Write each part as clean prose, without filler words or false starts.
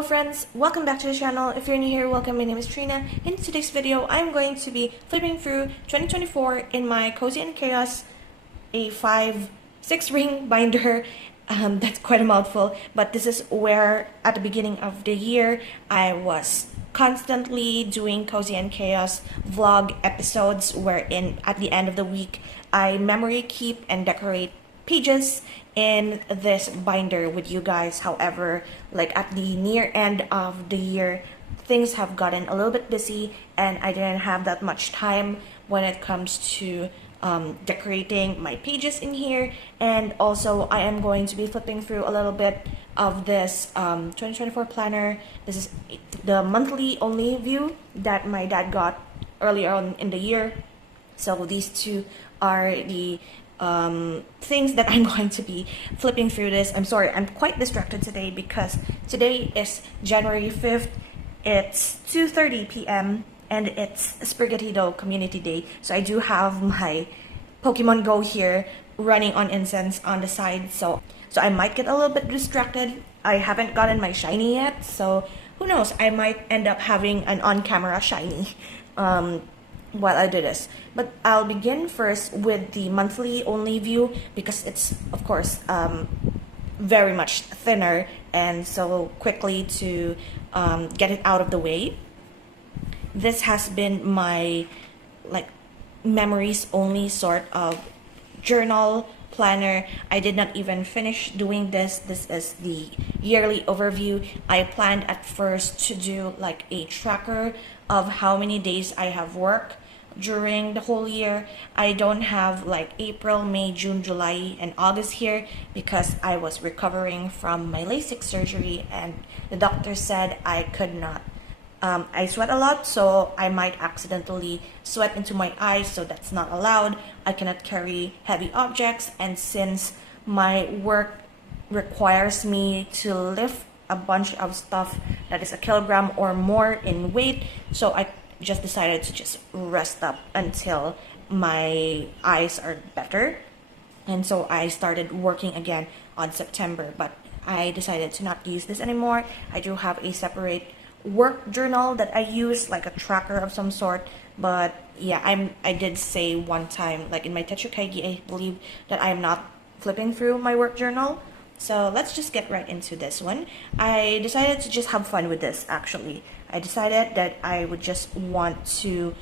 Hello friends, welcome back to the channel. If you're new here, welcome. My name is Trina. In today's video, I'm going to be flipping through 2024 in my Cozy and Chaos a 6 ring binder. That's quite a mouthful, but this is where at the beginning of the year I was constantly doing Cozy and Chaos vlog episodes wherein at the end of the week I memory keep and decorate pages in this binder with you guys. However, like at the near end of the year, things have gotten a little bit busy and I didn't have that much time when it comes to decorating my pages in here. And also I am going to be flipping through a little bit of this 2024 planner. This is the monthly only view that my dad got earlier on in the year. So these two are the things that I'm going to be flipping through this. I'm sorry, I'm quite distracted today because today is January 5th. It's 2:30 p.m. and it's Sprigatito Community Day. So I do have my Pokemon Go here running on incense on the side. So I might get a little bit distracted. I haven't gotten my shiny yet, so who knows? I might end up having an on-camera shiny while I do this. But I'll begin first with the monthly only view because it's of course very much thinner and so quickly to get it out of the way. This has been my like memories only sort of journal planner. I did not even finish doing this. This is the yearly overview. I planned at first to do like a tracker of how many days I have worked during the whole year. I don't have like April, May, June, July, and August here because I was recovering from my LASIK surgery and the doctor said I could not. I sweat a lot, so I might accidentally sweat into my eyes, so that's not allowed. I cannot carry heavy objects, and since my work requires me to lift a bunch of stuff that is a kilogram or more in weight, so I just decided to just rest up until my eyes are better. And so I started working again on September, but I decided to not use this anymore. I do have a separate work journal that I use, like a tracker of some sort. But yeah, I did say one time, like in my Techukaigi, I believe that I'm not flipping through my work journal. So let's just get right into this one. I decided to just have fun with this actually. I decided that I would just want to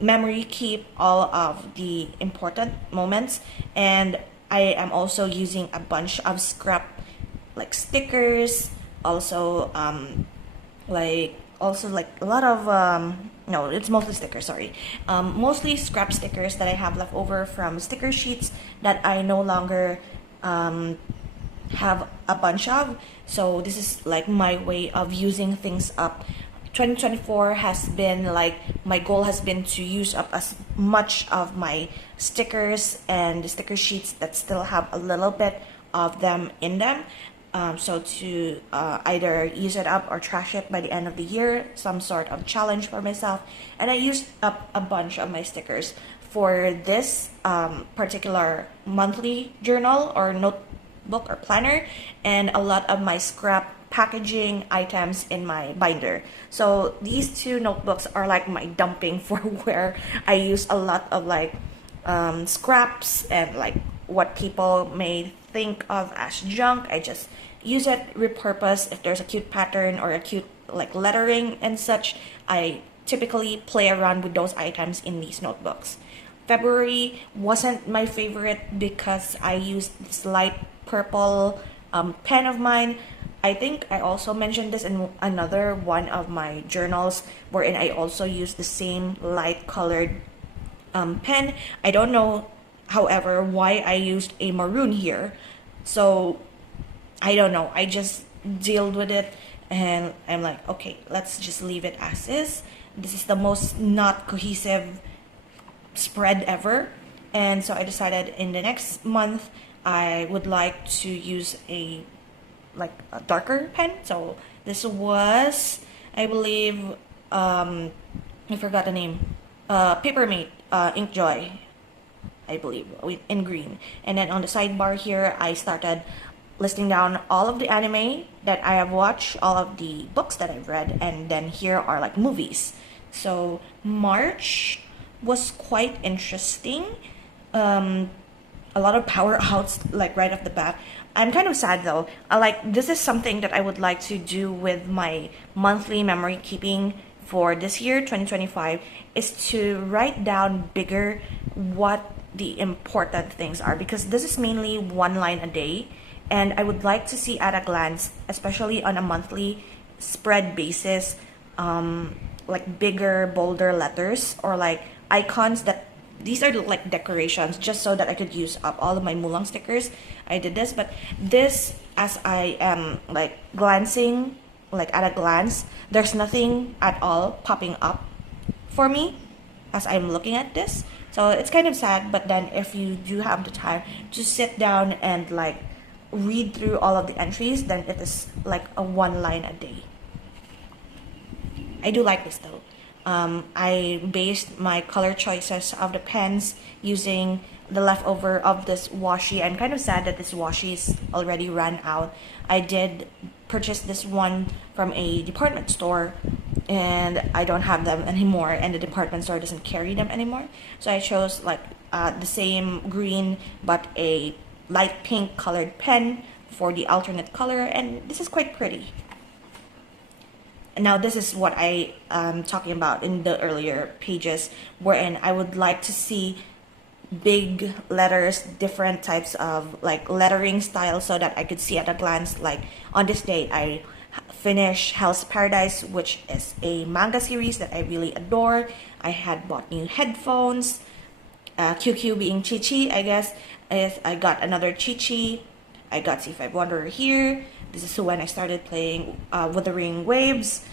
memory keep all of the important moments, and I am also using a bunch of scrap like stickers, also like a lot of no, it's mostly stickers, sorry, mostly scrap stickers that I have left over from sticker sheets that I no longer have a bunch of. So this is like my way of using things up. 2024 has been like, my goal has been to use up as much of my stickers and the sticker sheets that still have a little bit of them in them. So to either use it up or trash it by the end of the year, some sort of challenge for myself. And I used up a bunch of my stickers for this particular monthly journal or notebook or planner, and a lot of my scrap packaging items in my binder. So these two notebooks are like my dumping for where I use a lot of like scraps and like what people may think of as junk. I just use it, repurpose. If there's a cute pattern or a cute like lettering and such, I typically play around with those items in these notebooks. February wasn't my favorite because I used this light purple pen of mine. I think I also mentioned this in another one of my journals wherein I also used the same light colored pen. I don't know, however, why I used a maroon here. So I don't know, I just dealt with it and I'm like, okay, let's just leave it as is. This is the most not cohesive spread ever, and so I decided in the next month I would like to use a darker pen. So this was, I believe, I forgot the name, Papermate Inkjoy, I believe, in green. And then on the sidebar here I started listing down all of the anime that I have watched, all of the books that I've read, and then here are like movies. So March was quite interesting. Um, a lot of power outs like right off the bat. I'm kind of sad though. This is something that I would like to do with my monthly memory keeping for this year 2025 is to write down bigger what the important things are, because this is mainly one line a day, and I would like to see at a glance, especially on a monthly spread basis, like bigger, bolder letters or like icons that these are like decorations, just so that I could use up all of my Mulang stickers. I did this, but this, as I am like glancing, like at a glance, there's nothing at all popping up for me as I'm looking at this. So it's kind of sad, but then if you do have the time to sit down and like read through all of the entries, then it is like a one line a day. I do like this though. I based my color choices of the pens using the leftover of this washi. I'm kind of sad that this washi is already ran out. I did purchase this one from a department store and I don't have them anymore, and the department store doesn't carry them anymore. So I chose like the same green but a light pink colored pen for the alternate color, and this is quite pretty. Now this is what I am talking about in the earlier pages, wherein I would like to see big letters, different types of like lettering styles, so that I could see at a glance. Like on this day I finished Hell's Paradise, which is a manga series that I really adore. I had bought new headphones, QQ being Chi-Chi, I guess. I got another Chi-Chi. I got C5 Wanderer here. This is when I started playing Wuthering Waves,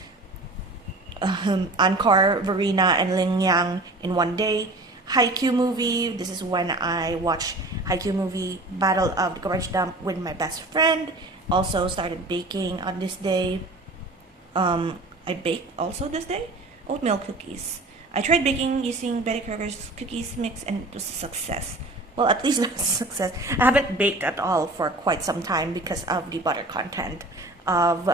Encore, Verena, and Ling Yang in one day. Haikyuu movie. This is when I watched Haikyuu movie Battle of the Garbage Dump with my best friend. Also started baking on this day. I baked also this day oatmeal cookies. I tried baking using Betty Croker's cookies mix and it was a success. Well, at least it was a success. I haven't baked at all for quite some time because of the butter content of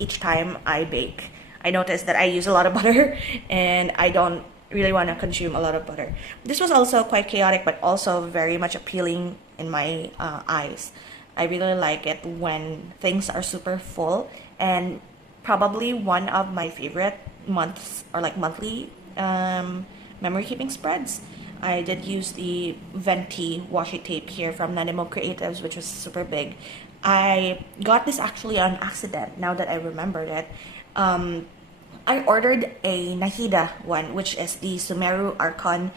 each time I bake. I noticed that I use a lot of butter and I don't really want to consume a lot of butter. This was also quite chaotic but also very much appealing in my eyes. I really like it when things are super full, and probably one of my favorite months or like monthly memory keeping spreads. I did use the Venti washi tape here from Nanimo Creatives, which was super big. I got this actually on accident, now that I remembered it. I ordered a Nahida one, which is the Sumeru Archon,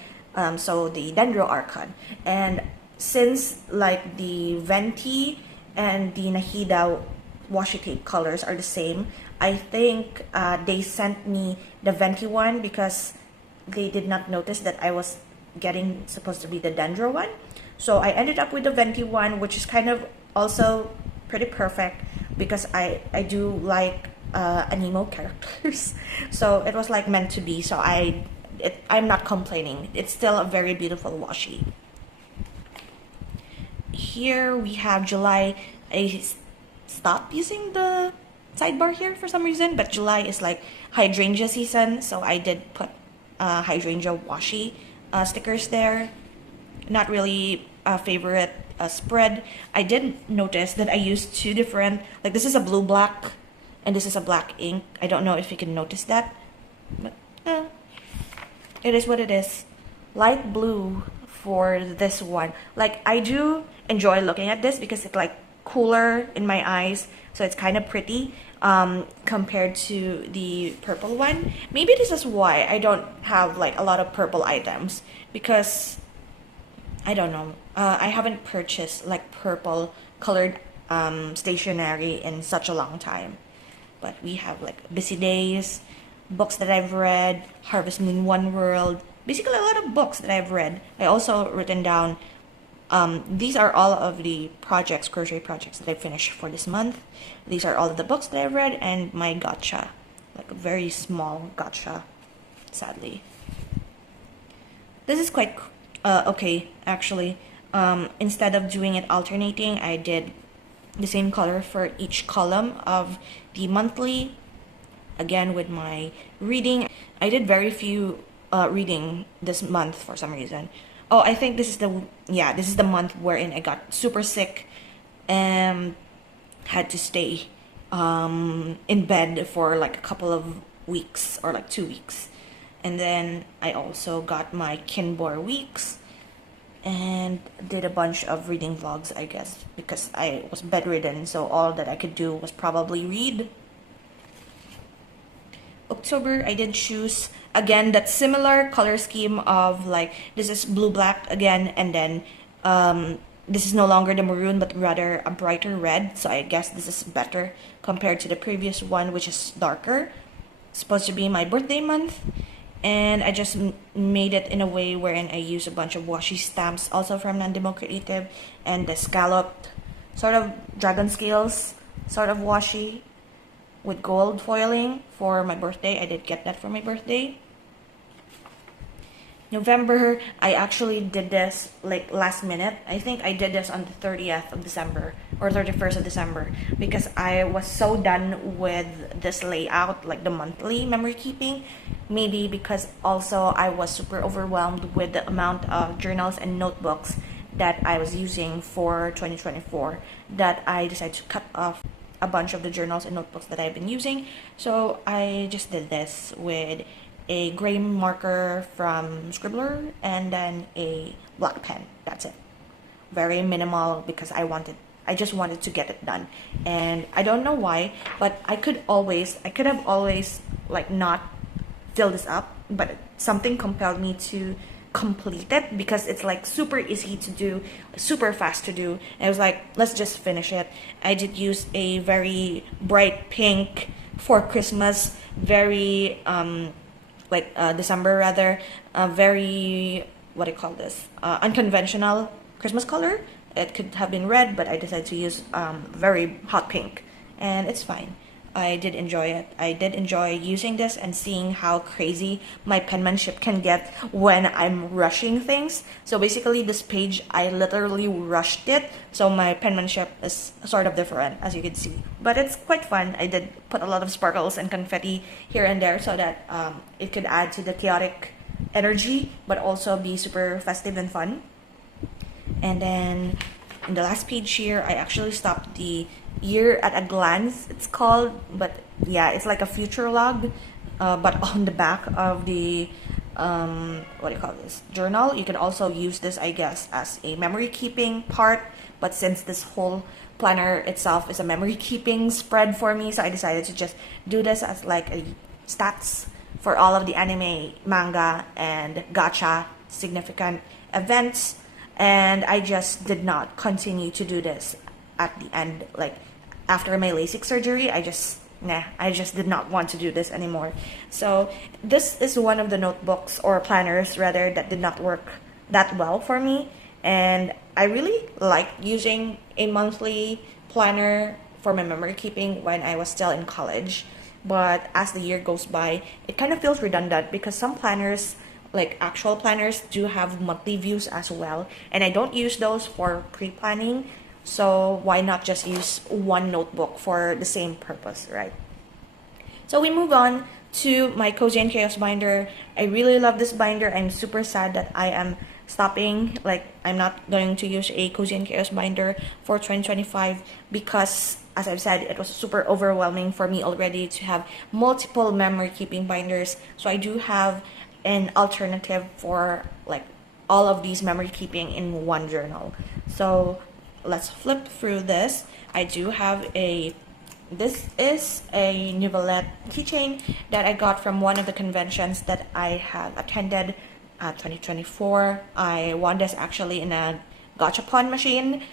so the Dendro Archon. And since like the Venti and the Nahida washi tape colors are the same, I think they sent me the Venti one because they did not notice that I was getting supposed to be the Dendro one. So I ended up with the Venti one, which is kind of also pretty perfect because I do like animo characters. So it was like meant to be. So I'm not complaining. It's still a very beautiful washi. Here we have July. I stopped using the sidebar here for some reason, but July is like hydrangea season, so I did put hydrangea washi stickers there. Not really a favorite spread. I did notice that I used two different, like this is a blue black and this is a black ink. I don't know if you can notice that, but it is what it is. Light blue for this one. Like I do enjoy looking at this because it's like cooler in my eyes, so it's kind of pretty compared to the purple one. Maybe this is why I don't have like a lot of purple items, because I don't know, I haven't purchased like purple colored stationery in such a long time. But we have like Busy Days, books that I've read, Harvest Moon One World, basically a lot of books that I've read. I also written down, these are all of the projects, crochet projects that I finished for this month. These are all of the books that I've read and my gotcha, like a very small gotcha, sadly. This is quite okay, actually. Instead of doing it alternating, I did the same color for each column of the monthly. Again, with my reading, I did very few reading this month for some reason. Oh, I think this is the month wherein I got super sick and had to stay in bed for like a couple of weeks, or like 2 weeks. And then I also got my Kinbor weeks and did a bunch of reading vlogs, I guess, because I was bedridden, so all that I could do was probably read. October, I did choose again that similar color scheme of like, this is blue black again, and then this is no longer the maroon but rather a brighter red, so I guess this is better compared to the previous one, which is darker. It's supposed to be my birthday month, and I just made it in a way wherein I use a bunch of washi stamps also from Nandimo Creative, and the scalloped sort of dragon scales sort of washi with gold foiling for my birthday. I did get that for my birthday. November, I actually did this like last minute. I think I did this on the 30th of December or 31st of December, because I was so done with this layout, like the monthly memory keeping. Maybe because also I was super overwhelmed with the amount of journals and notebooks that I was using for 2024, that I decided to cut off a bunch of the journals and notebooks that I've been using. So I just did this with a gray marker from Scribbler and then a black pen. That's it. Very minimal, because I just wanted to get it done. And I don't know why, but I could have always like not fill this up, but something compelled me to complete it, because it's like super easy to do, super fast to do. And I was like, let's just finish it. I did use a very bright pink for Christmas, very December rather, very, what do you call this, unconventional Christmas color. It could have been red, but I decided to use very hot pink, and it's fine. I did enjoy it. I did enjoy using this and seeing how crazy my penmanship can get when I'm rushing things. So basically this page, I literally rushed it, so my penmanship is sort of different, as you can see. But it's quite fun. I did put a lot of sparkles and confetti here and there so that it could add to the chaotic energy, but also be super festive and fun. And then in the last page here, I actually stopped the year at a glance, it's called, but yeah, it's like a future log, but on the back of the what do you call this, journal. You can also use this, I guess, as a memory keeping part, but since this whole planner itself is a memory keeping spread for me, so I decided to just do this as like a stats for all of the anime, manga, and gacha significant events. And I just did not continue to do this at the end, like after my LASIK surgery. I just did not want to do this anymore. So this is one of the notebooks, or planners rather, that did not work that well for me. And I really liked using a monthly planner for my memory keeping when I was still in college. But as the year goes by, it kind of feels redundant, because some planners, like actual planners, do have monthly views as well, and I don't use those for pre-planning. So why not just use one notebook for the same purpose, right? So we move on to my Cozy and Chaos binder. I really love this binder. I'm super sad that I am stopping, like I'm not going to use a Cozy and Chaos binder for 2025, because as I've said, it was super overwhelming for me already to have multiple memory keeping binders. So I do have an alternative for like all of these memory keeping in one journal. So let's flip through this. I do have this is a Novelette keychain that I got from one of the conventions that I have attended 2024. I won this actually in a gachapon machine.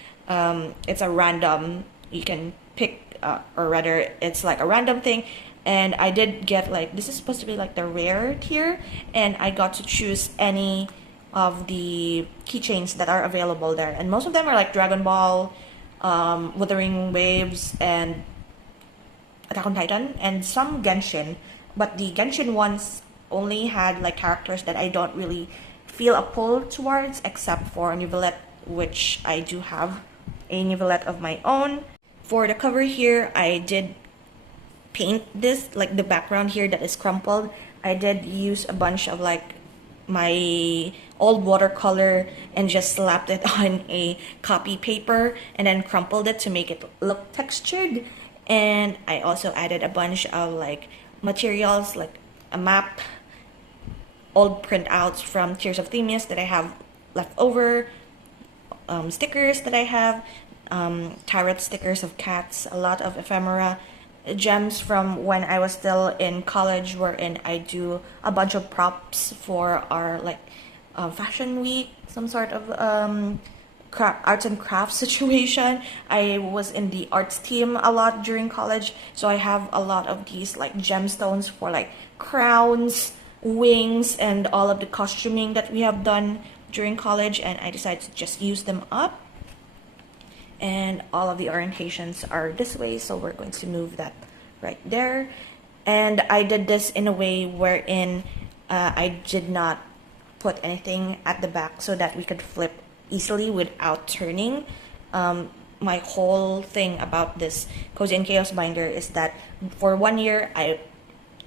It's a random, you can pick, or rather it's like a random thing. And I did get, like, this is supposed to be like the rare tier, and I got to choose any of the keychains that are available there, and most of them are like Dragon Ball, Wuthering Waves, and Attack on Titan, and some Genshin. But the Genshin ones only had like characters that I don't really feel a pull towards, except for Novelette, which I do have a Novelette of my own. For the cover here, I did paint this, like the background here that is crumpled. I did use a bunch of like my old watercolor and just slapped it on a copy paper and then crumpled it to make it look textured. And I also added a bunch of like materials like a map, old printouts from Tears of Themis that I have left over, stickers that I have, tarot stickers of cats, a lot of ephemera, gems from when I was still in college, wherein I do a bunch of props for our like fashion week, some sort of arts and crafts situation. I was in the arts team a lot during college, so I have a lot of these like gemstones for like crowns, wings, and all of the costuming that we have done during college, and I decided to just use them up. And all of the orientations are this way, so we're going to move that right there. And I did this in a way wherein I did not put anything at the back so that we could flip easily without turning. My whole thing about this Cozy and Chaos binder is that for 1 year I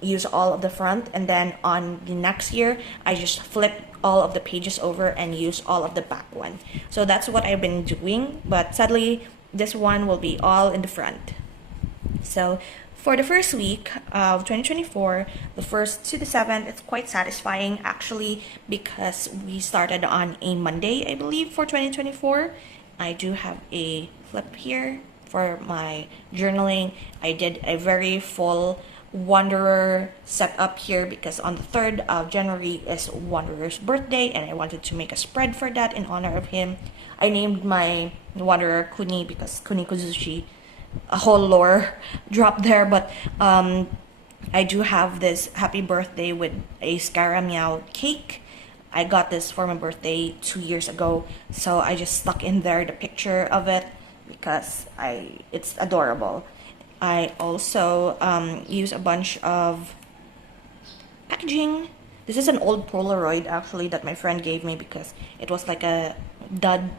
use all of the front, and then on the next year I just flip all of the pages over and use all of the back one. So that's what I've been doing, but sadly this one will be all in the front. So for the first week of 2024, the 1st to the 7th, it's quite satisfying actually, because we started on a Monday, I believe, for 2024. I do have a flip here for my journaling. I did a very full Wanderer set up here because on the 3rd of January is Wanderer's birthday, and I wanted to make a spread for that in honor of him. I named my Wanderer Kuni because Kuni Kozushi, a whole lore drop there, but I do have this happy birthday with a Scarammeow cake. I got this for my birthday 2 years ago, so I just stuck in there the picture of it because it's adorable. I also use a bunch of packaging. This is an old Polaroid actually that my friend gave me because it was like a dud.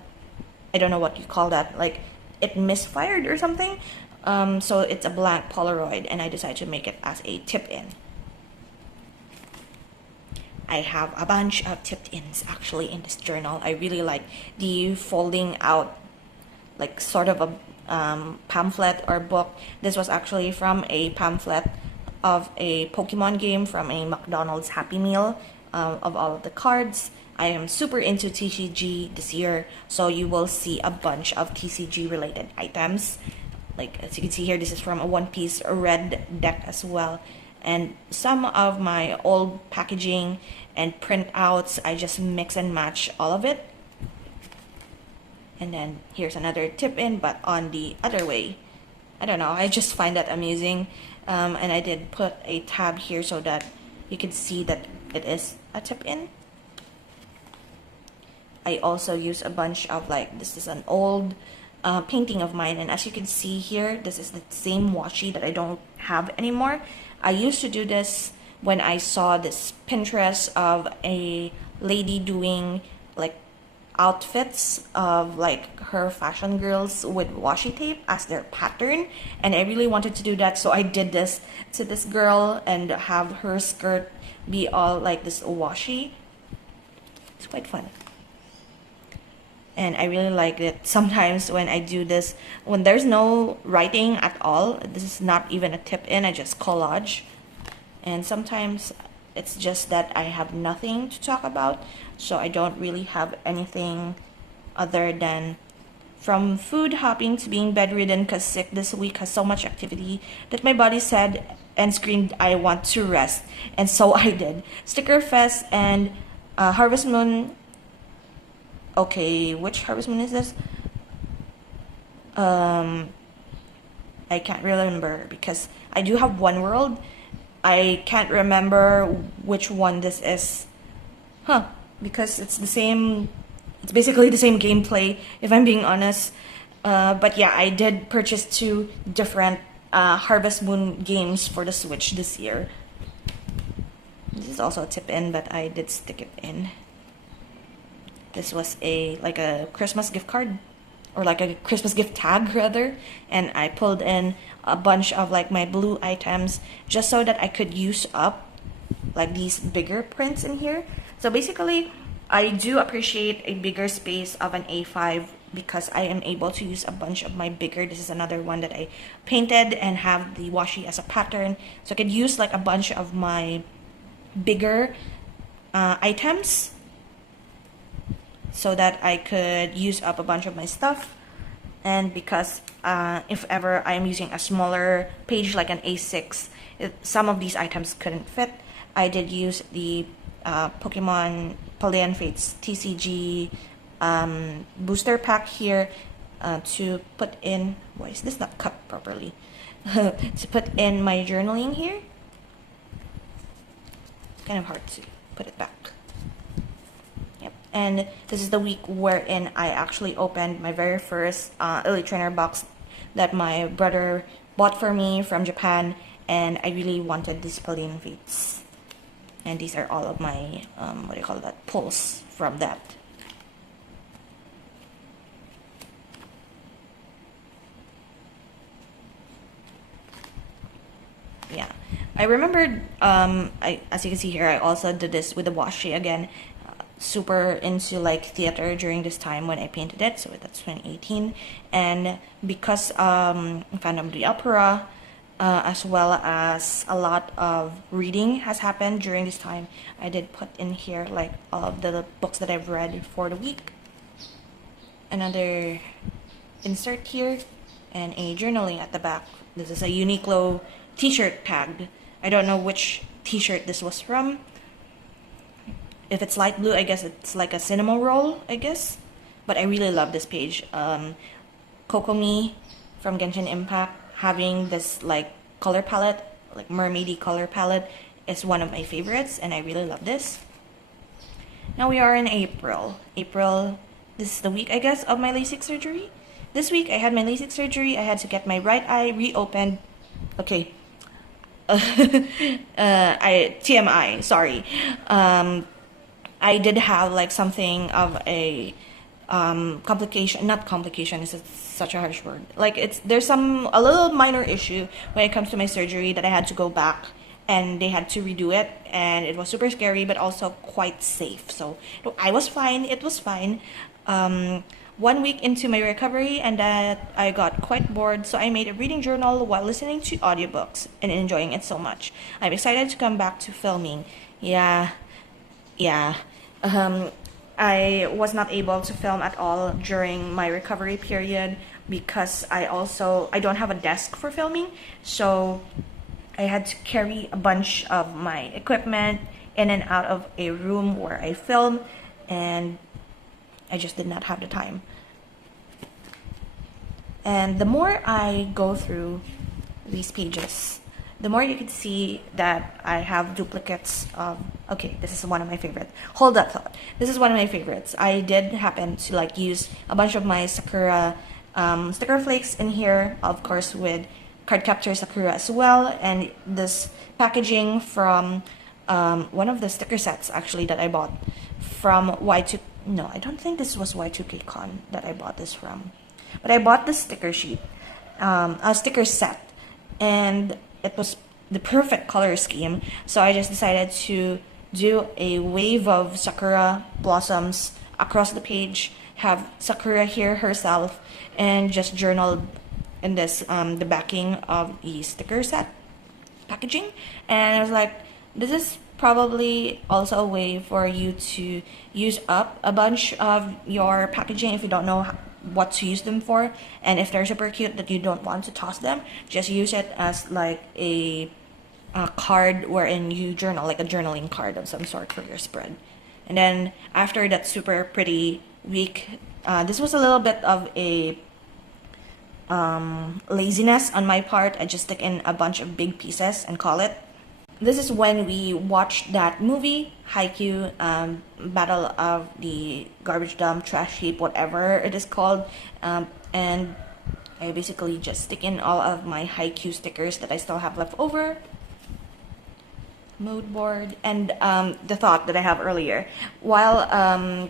I don't know what you call that. Like it misfired or something. So it's a blank Polaroid, and I decided to make it as a tip-in. I have a bunch of tip-ins actually in this journal. I really like the folding out, like sort of a pamphlet or book. This was actually from a pamphlet of a Pokemon game from a McDonald's Happy Meal, of all of the cards. I am super into TCG this year, so you will see a bunch of TCG related items. Like as you can see here, this is from a One Piece red deck as well. And some of my old packaging and printouts, I just mix and match all of it. And then here's another tip in, but on the other way. I don't know, I just find that amusing. And I did put a tab here so that you can see that it is a tip in. I also use a bunch of like, this is an old painting of mine, and as you can see here, this is the same washi that I don't have anymore. I used to do this when I saw this Pinterest of a lady doing like outfits of like her fashion girls with washi tape as their pattern, and I really wanted to do that, so I did this to this girl and have her skirt be all like this washi. It's quite fun. And I really like it sometimes when I do this, when there's no writing at all. This is not even a tip in, I just collage. And sometimes it's just that I have nothing to talk about, so I don't really have anything other than from food hopping to being bedridden because sick this week has so much activity that my body said and screamed I want to rest, and so I did. Sticker Fest and Harvest Moon. Okay, which Harvest Moon is this? I can't really remember because I do have One World. I can't remember which one this is. Because it's the same, it's basically the same gameplay if I'm being honest. But yeah, I did purchase 2 different Harvest Moon games for the Switch this year. This is also a tip in, but I did stick it in. This was like a Christmas gift card or like a Christmas gift tag rather, and I pulled in a bunch of like my blue items just so that I could use up like these bigger prints in here. So basically, I do appreciate a bigger space of an A5 because I am able to use a bunch of my bigger. This is another one that I painted and have the washi as a pattern, so I could use like a bunch of my bigger items so that I could use up a bunch of my stuff. And because if ever I am using a smaller page like an A6, some of these items couldn't fit, I did use the Pokemon Palean Fates TCG booster pack here to put in, why is this not cut properly? To put in my journaling here. Kind of hard to put it back. Yep. And this is the week wherein I actually opened my very first Elite Trainer box that my brother bought for me from Japan, and I really wanted these Palean Fates. And these are all of my, what do you call that, pulls from that. Yeah, I remembered, as you can see here, I also did this with the washi again. Super into like theater during this time when I painted it, so that's 2018. And because Phantom of the Opera, as well as a lot of reading has happened during this time, I did put in here like all of the books that I've read for the week. Another insert here, and a journaling at the back. This is a Uniqlo t-shirt tagged. I don't know which t-shirt this was from. If it's light blue, I guess it's like a cinema roll, I guess. But I really love this page. Kokomi from Genshin Impact having this like color palette, like mermaidy color palette, is one of my favorites, and I really love this. Now we are in April. This is the week, I guess, of my LASIK surgery. This week I had my LASIK surgery. I had to get my right eye reopened. Okay. TMI, sorry. I did have like something of a complication, not complication, is such a harsh word. Like there's a little minor issue when it comes to my surgery that I had to go back and they had to redo it, and it was super scary but also quite safe. So I was fine, it was fine. 1 week into my recovery, and that I got quite bored, so I made a reading journal while listening to audiobooks and enjoying it so much. I'm excited to come back to filming. Yeah. I was not able to film at all during my recovery period because I don't have a desk for filming, so I had to carry a bunch of my equipment in and out of a room where I film, and I just did not have the time. And the more I go through these pages, the more you can see that I have duplicates of, okay, this is one of my favorites. Hold that thought. This is one of my favorites. I did happen to like use a bunch of my Sakura sticker flakes in here, of course with Cardcaptor Sakura as well, and this packaging from one of the sticker sets actually that I bought from Y2, no, I don't think this was Y2K Con that I bought this from, but I bought the sticker sheet, a sticker set, and it was the perfect color scheme, so I just decided to do a wave of Sakura blossoms across the page, have Sakura here herself, and just journal in this, the backing of the sticker set packaging. And I was like, this is probably also a way for you to use up a bunch of your packaging if you don't know what to use them for, and if they're super cute that you don't want to toss them, just use it as like a card wherein you journal, like a journaling card of some sort for your spread. And then after that super pretty week, this was a little bit of a laziness on my part. I just stick in a bunch of big pieces and call it. This is when we watched that movie, Haikyuu, Battle of the Garbage Dump, Trash Heap, whatever it is called, and I basically just stick in all of my Haikyuu stickers that I still have left over. Mood board, and the thought that I have earlier. While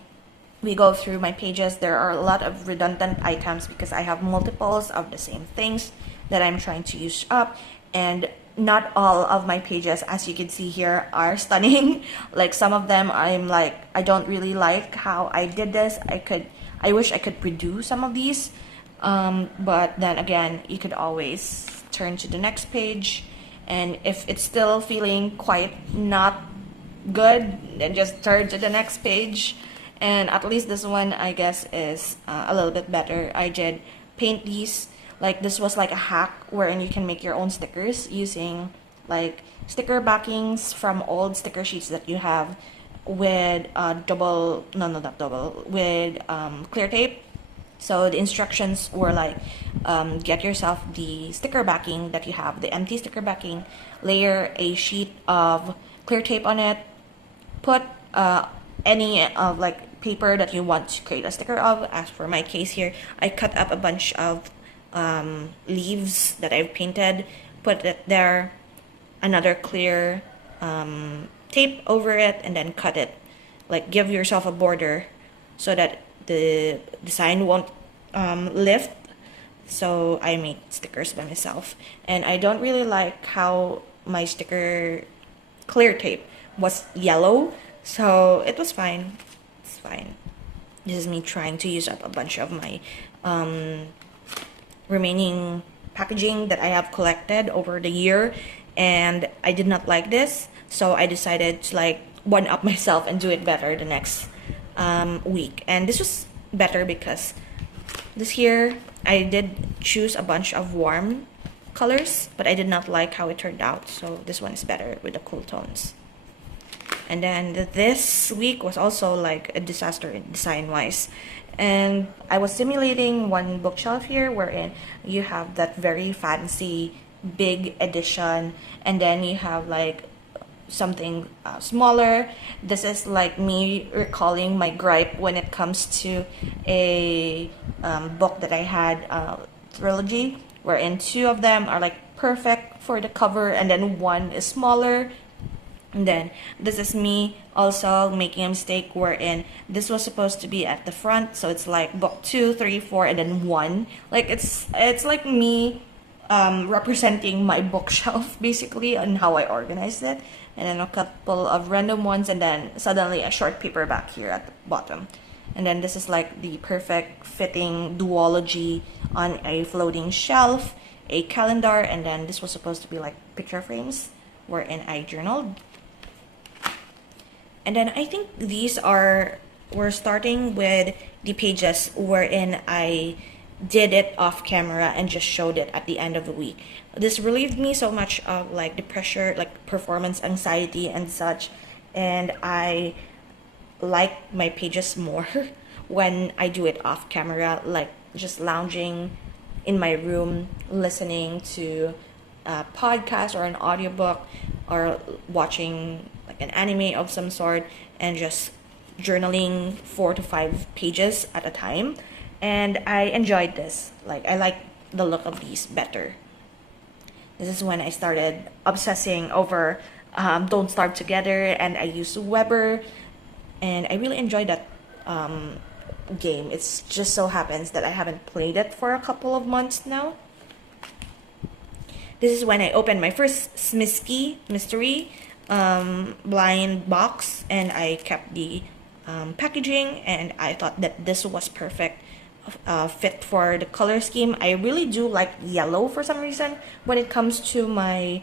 we go through my pages, there are a lot of redundant items because I have multiples of the same things that I'm trying to use up, and not all of my pages, as you can see here, are stunning. Like some of them I'm like, I don't really like how I did this. I wish I could redo some of these, but then again, you could always turn to the next page, and if it's still feeling quite not good, then just turn to the next page. And at least this one, I guess, is a little bit better. I did paint these. Like this was like a hack wherein you can make your own stickers using like sticker backings from old sticker sheets that you have with with clear tape. So the instructions were like, get yourself the sticker backing that you have, the empty sticker backing, layer a sheet of clear tape on it, put any of like paper that you want to create a sticker of. As for my case here, I cut up a bunch of leaves that I've painted, put it there, another clear tape over it, and then cut it. Like give yourself a border so that the design won't lift. So I made stickers by myself, and I don't really like how my sticker clear tape was yellow, so it was fine. It's fine. This is me trying to use up a bunch of my remaining packaging that I have collected over the year, and I did not like this, so I decided to like one up myself and do it better the next week. And this was better because this year I did choose a bunch of warm colors, but I did not like how it turned out, so this one is better with the cool tones. And then this week was also like a disaster in design wise, and I was simulating one bookshelf here wherein you have that very fancy big edition, and then you have like something smaller. This is like me recalling my gripe when it comes to a book that I had, trilogy, wherein two of them are like perfect for the cover and then one is smaller. And then this is me also making a mistake wherein this was supposed to be at the front, so it's like book 2, 3, 4, and then 1. Like it's like me representing my bookshelf basically and how I organized it, and then a couple of random ones, and then suddenly a short paperback here at the bottom. And then this is like the perfect fitting duology on a floating shelf, a calendar, and then this was supposed to be like picture frames wherein I journaled. And then I think we're starting with the pages wherein I did it off camera and just showed it at the end of the week. This relieved me so much of like the pressure, like performance anxiety and such, and I like my pages more when I do it off camera, like just lounging in my room listening to a podcast or an audiobook, or watching like an anime of some sort, and just journaling 4 to 5 pages at a time. And I enjoyed this. Like I like the look of these better. This is when I started obsessing over Don't Starve Together, and I used Weber, and I really enjoyed that game. It's just so happens that I haven't played it for a couple of months now. This is when I opened my first Smisky mystery blind box, and I kept the packaging, and I thought that this was perfect fit for the color scheme. I really do like yellow for some reason when it comes to my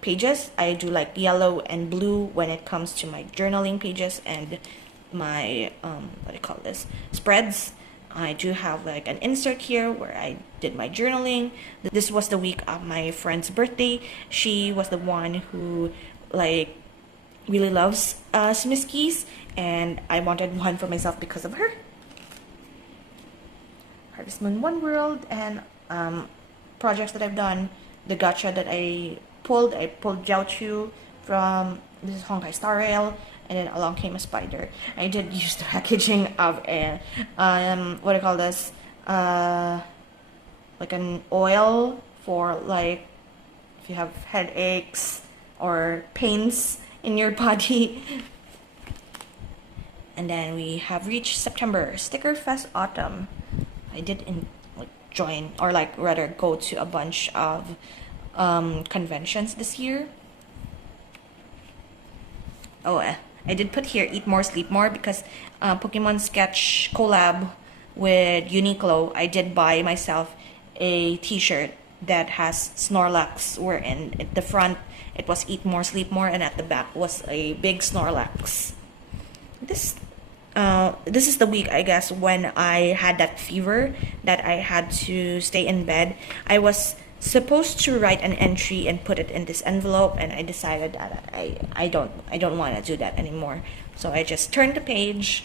pages. I do like yellow and blue when it comes to my journaling pages and my what do you call this, spreads. I do have like an insert here where I did my journaling. This was the week of my friend's birthday. She was the one who like really loves Smiskies, and I wanted one for myself because of her. Harvest Moon One World, and projects that I've done. The gacha that I pulled Jiao Chu from, this is Honkai Star Rail, and then Along Came a Spider. I did use the packaging of a what do you call this, like an oil for like if you have headaches or pains in your body. And then we have reached September, Sticker Fest Autumn. I did join, or like rather go to a bunch of conventions this year. Oh, I did put here Eat More, Sleep More because Pokemon Sketch collab with Uniqlo. I did buy myself a t-shirt that has Snorlax, wherein at the front it was Eat More, Sleep More, and at the back was a big Snorlax. This is the week, I guess, when I had that fever that I had to stay in bed. I was supposed to write an entry and put it in this envelope, and I decided that I don't want to do that anymore. So I just turned the page,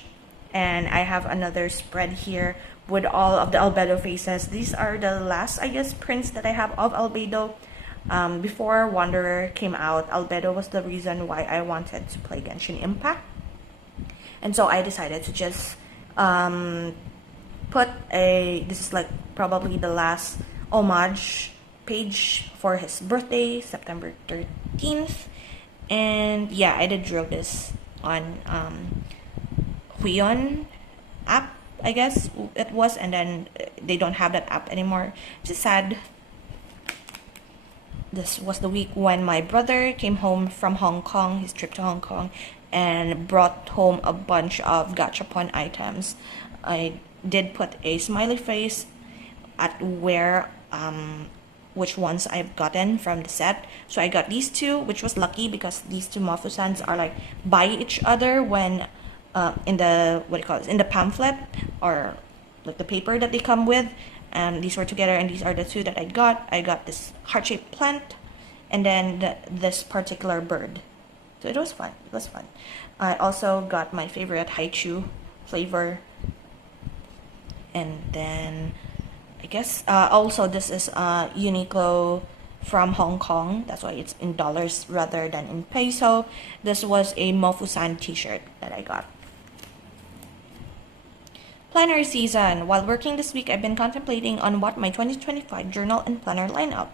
and I have another spread here with all of the Albedo faces. These are the last, I guess, prints that I have of Albedo. Before Wanderer came out, Albedo was the reason why I wanted to play Genshin Impact. And so I decided to just put this is like probably the last homage page for his birthday, September 13th. And yeah, I did draw this on Huion app, I guess it was, and then they don't have that app anymore. Just sad. This was the week when my brother came home from Hong Kong, his trip to Hong Kong, and brought home a bunch of gachapon items. I did put a smiley face at where which ones I've gotten from the set. So I got these two, which was lucky because these two Mofusans are like by each other when in the in the pamphlet, or like the paper that they come with. And these were together, and these are the two that I got. I got this heart-shaped plant, and then this particular bird. So it was fun. It was fun. I also got my favorite Haichu flavor. And then I guess also this is Uniqlo from Hong Kong. That's why it's in dollars rather than in peso. This was a Mofusan t-shirt that I got. Planner season. While working this week, I've been contemplating on what my 2025 journal and planner lineup,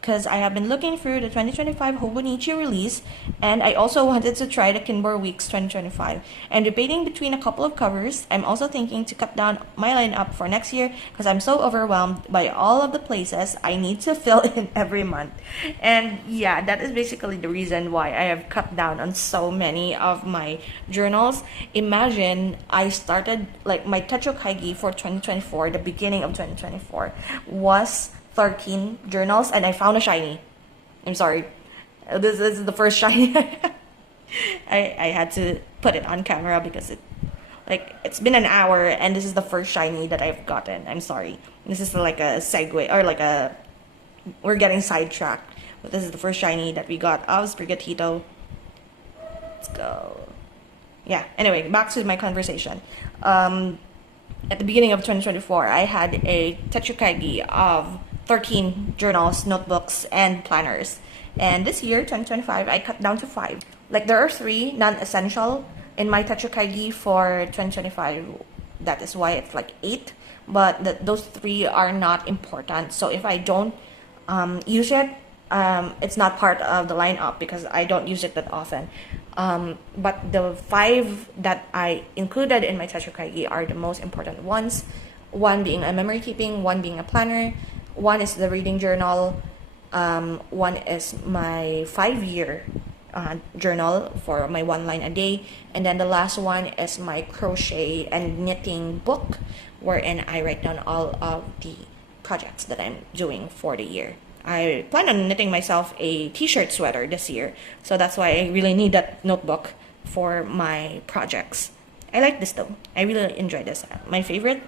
because I have been looking through the 2025 Hobonichi release, and I also wanted to try the Kinbor Weeks 2025, and debating between a couple of covers. I'm also thinking to cut down my lineup for next year because I'm so overwhelmed by all of the places I need to fill in every month. And yeah, that is basically the reason why I have cut down on so many of my journals. Imagine I started like my Techokaigi for 2024, the beginning of 2024 was 13 journals, and I found a shiny. I'm sorry. This is the first shiny. I had to put it on camera because it's been an hour and this is the first shiny that I've gotten. I'm sorry. This is like a segue, or like we're getting sidetracked. But this is the first shiny that we got of Sprigatito. Let's go. Yeah, anyway, back to my conversation. At the beginning of 2024, I had a Techokaigi of 13 journals, notebooks, and planners. And this year, 2025, I cut down to 5. Like, there are 3 non-essential in my Techokaigi for 2025. That is why it's like 8. But those 3 are not important. So if I don't use it, it's not part of the lineup because I don't use it that often. But the 5 that I included in my Techokaigi are the most important ones. 1 being a memory keeping, 1 being a planner, 1 is the reading journal, 1 is my 5-year journal for my 1 line a day, and then the last one is my crochet and knitting book, wherein I write down all of the projects that I'm doing for the year. I plan on knitting myself a t-shirt sweater this year, so that's why I really need that notebook for my projects. I like this though. I really enjoy this. My favorite,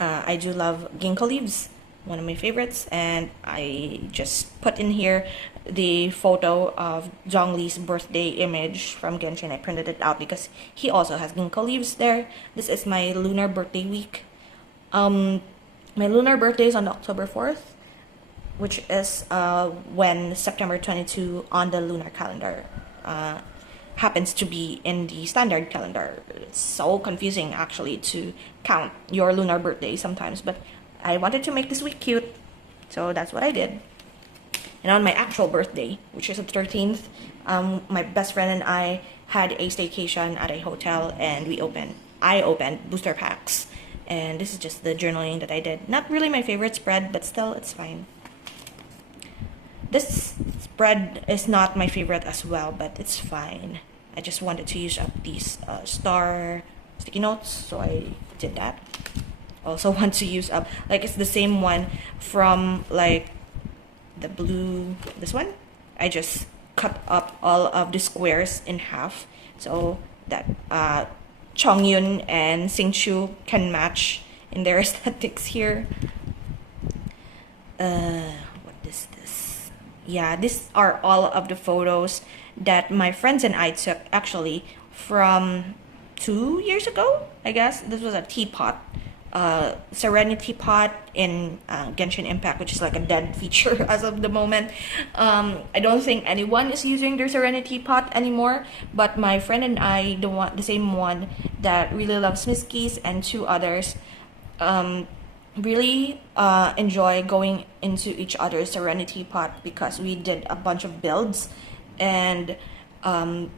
I do love ginkgo leaves, one of my favorites, and I just put in here the photo of Zhongli's birthday image from Genshin. I printed it out because he also has ginkgo leaves there. This is my lunar birthday week. My lunar birthday is on October 4th, which is when September 22 on the lunar calendar happens to be in the standard calendar. It's so confusing actually to count your lunar birthday sometimes, but I wanted to make this week cute, so that's what I did. And on my actual birthday, which is the 13th, my best friend and I had a staycation at a hotel, and I opened booster packs. And this is just the journaling that I did. Not really my favorite spread, but still, it's fine. This spread is not my favorite as well, but it's fine. I just wanted to use up these star sticky notes, so I did that. Also want to use up, like, it's the same one from, like, the blue, this one. I just cut up all of the squares in half so that Chongyun and Singchu can match in their aesthetics here. What is this? Yeah, these are all of the photos that my friends and I took, actually, from 2 years ago, I guess. This was a teapot, Serenity pot in Genshin Impact, which is like a dead feature as of the moment. I don't think anyone is using their Serenity pot anymore, but my friend and I, the same one that really loves Miskis, and 2 others, really enjoy going into each other's Serenity pot because we did a bunch of builds. And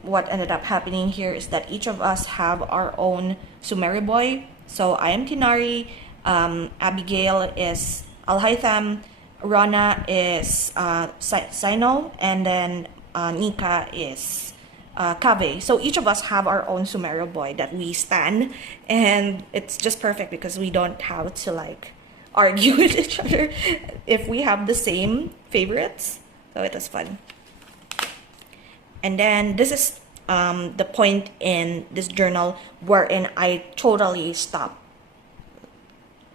what ended up happening here is that each of us have our own Sumeri boy. So I am Kinari, Abigail is Alhaitham, Rana is Sino, and then Nika is Kave. So each of us have our own Sumerio boy that we stan, and it's just perfect because we don't have to, like, argue with each other if we have the same favorites. So it was fun. And then this is the point in this journal wherein I totally stopped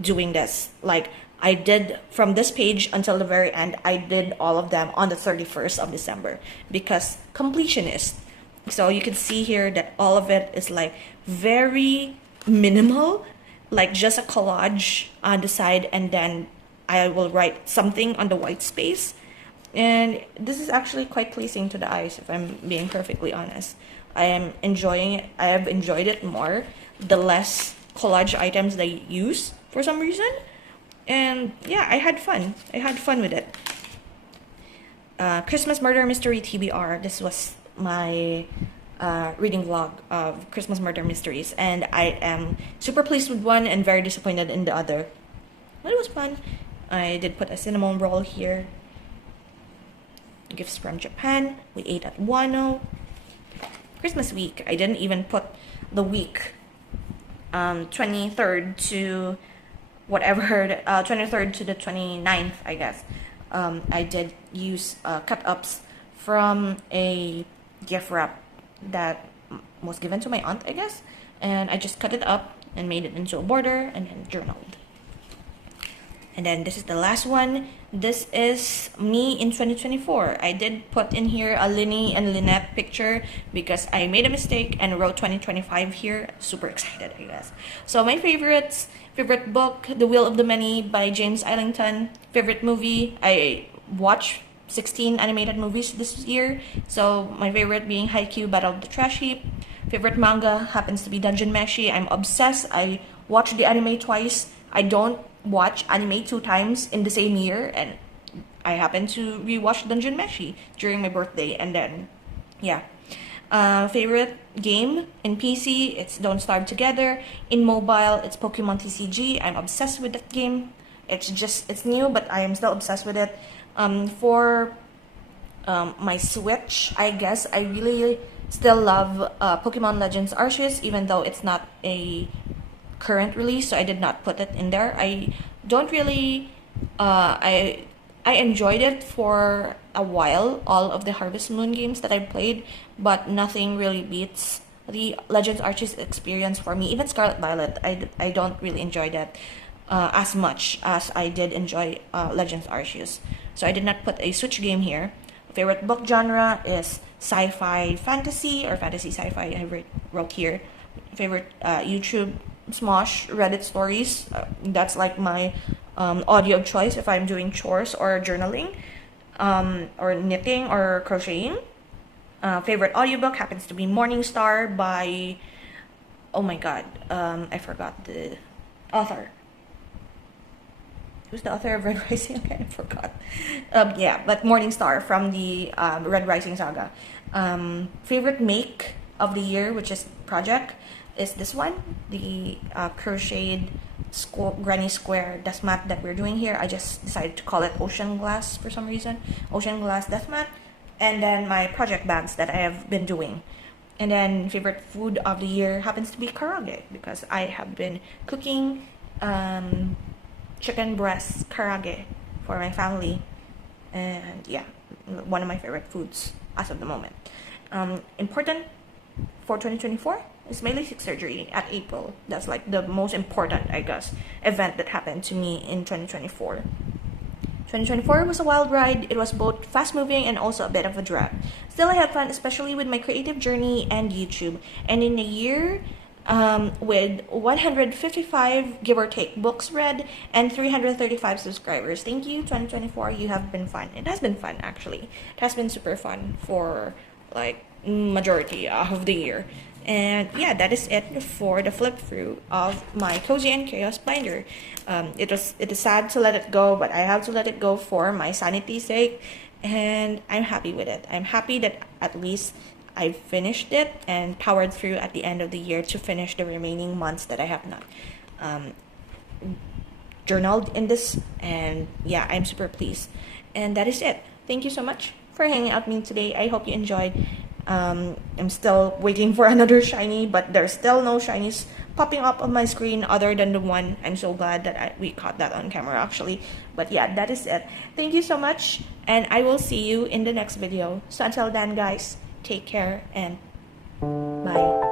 doing this. Like, I did from this page until the very end, I did all of them on the 31st of December because completionist. So you can see here that all of it is like very minimal, like just a collage on the side, and then I will write something on the white space. And this is actually quite pleasing to the eyes, if I'm being perfectly honest. I am enjoying it. I have enjoyed it more the less collage items they use for some reason. And yeah, I had fun. I had fun with it. Christmas Murder Mystery TBR. This was my reading vlog of Christmas Murder Mysteries. And I am super pleased with one and very disappointed in the other. But it was fun. I did put a cinnamon roll here. Gifts from Japan. We ate at Wano. Christmas week. I didn't even put the week. 23rd to whatever, 23rd to the 29th, I guess. I did use cut-ups from a gift wrap that was given to my aunt, I guess. And I just cut it up and made it into a border and then journaled. And then this is the last one. This is me in 2024. I did put in here a Linny and Lynette picture because I made a mistake and wrote 2025 here. Super excited, I guess. So my favorites: favorite book, The Will of the Many by James Islington. Favorite movie, I watched 16 animated movies this year. So my favorite being Haikyuu Battle of the Trash Heap. Favorite manga happens to be Dungeon Meshi. I'm obsessed. I watched the anime twice. I don't watch anime 2 times in the same year, and I happened to rewatch Dungeon Meshi during my birthday. And then yeah, favorite game in PC, it's Don't Starve Together. In mobile, it's Pokemon TCG. I'm obsessed with that game. It's new, but I am still obsessed with it. For my Switch, I guess I really still love Pokemon Legends Arceus, even though it's not a current release, so I did not put it in there. I don't really I enjoyed it for a while, all of the Harvest Moon games that I played, but nothing really beats the Legends Arceus experience for me. Even Scarlet Violet, I don't really enjoy that as much as I did enjoy Legends Arceus. So I did not put a Switch game here. Favorite book genre is sci-fi fantasy or fantasy sci-fi, I wrote here. Favorite YouTube Smosh Reddit stories. That's like my audio of choice if I'm doing chores or journaling, or knitting or crocheting. Favorite audiobook happens to be Morning Star by, oh my god, I forgot the author. Who's the author of Red Rising? Okay, I forgot. Yeah, but Morning Star from the Red Rising saga. Favorite make of the year, which is project, is this one, the crocheted granny square dust mat that we're doing here. I just decided to call it ocean glass for some reason, ocean glass dust mat. And then my project bags that I have been doing. And then favorite food of the year happens to be karaage, because I have been cooking chicken breast karaage for my family. And yeah, one of my favorite foods as of the moment. Important for 2024 is my LASIK surgery at April. That's like the most important, I guess, event that happened to me in 2024. 2024 was a wild ride. It was both fast-moving and also a bit of a drag. Still, I had fun, especially with my creative journey and YouTube. And in a year with 155, give or take, books read and 335 subscribers. Thank you, 2024. You have been fun. It has been fun, actually. It has been super fun for like majority of the year. And yeah, that is it for the flip through of my Cozy and Chaos binder. It is sad to let it go, but I have to let it go for my sanity's sake, and I'm happy with it. I'm happy that at least I finished it and powered through at the end of the year to finish the remaining months that I have not journaled in this. And yeah, I'm super pleased. And that is it. Thank you so much for hanging out with me today. I hope you enjoyed. I'm still waiting for another shiny, but there's still no shinies popping up on my screen other than the one. I'm so glad that we caught that on camera, actually. But yeah, that is it. Thank you so much, and I will see you in the next video. So until then, guys, take care and bye.